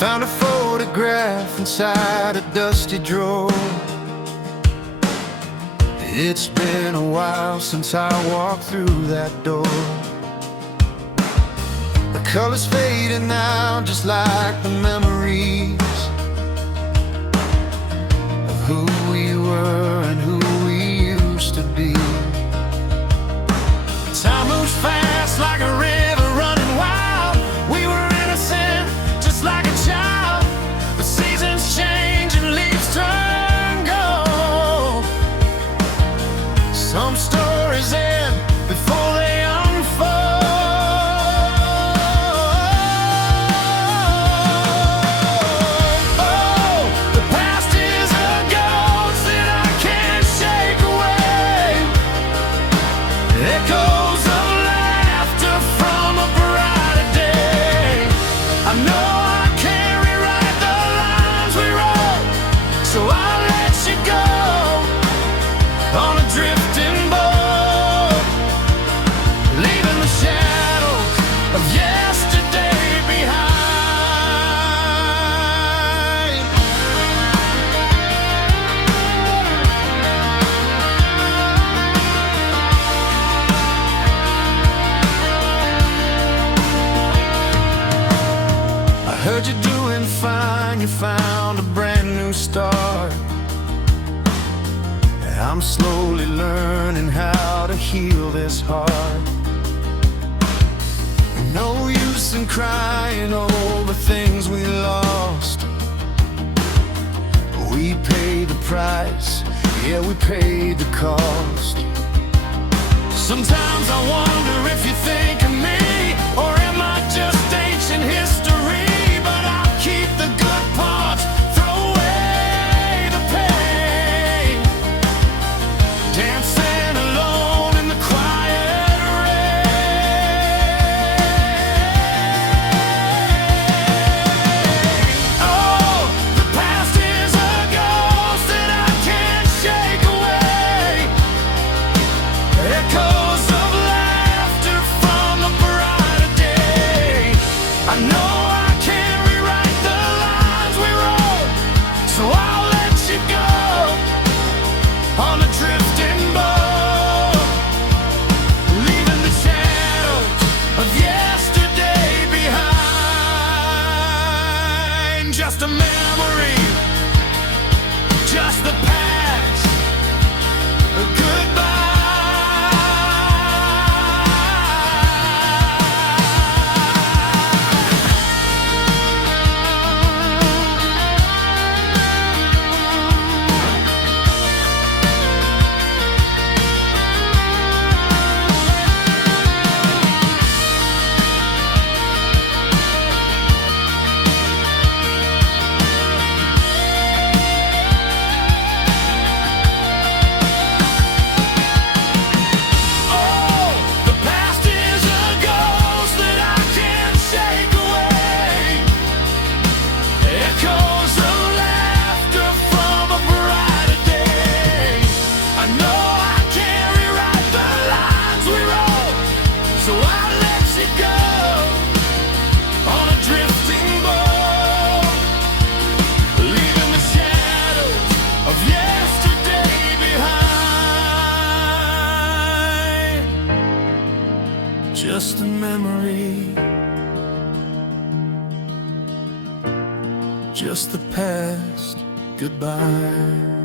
Found a photograph inside a dusty drawer. It's been a while since I walked through that door. The color's fading now, just like the memories of who we were and who we used to be. Time moves fast like a river running wild. We were innocent, just like a child. But seasons change and leaves turn gold. Some stories end before they unfold. Oh, the past is a ghost that I can't shake away. Echoes of laughter from a brighter day. I know I can't rewrite the lines we wrote, so I'll let you go on a drifting boat, leaving the shadows of yesterday behind. I heard you're doing fine, you found a brand new start. I'm slowly learning how to heal this heart. No use in crying over things we lost. We paid the price, yeah, we paid the cost. Sometimes I wonder if you think of me, or am I just ancient history? But I'll keep the good parts, throw away the pain. Dancing alone in the quiet rain. Oh, the past is a ghost that I can't shake away. Echoes of laughter from a brighter day. I know I can't rewrite the lines we wrote, so I'll let you go on a drifting boat, leaving the shadows of yesterday behind. Just a memory, just the past, a goodbye. Oh, the past is a ghost that I can't shake away. Echoes of laughter from a brighter day. I know I can't rewrite the lines we wrote, so I'll let you go on a drifting boat, leaving the shadows of yesterday behind. Just a memory, just the past, goodbye.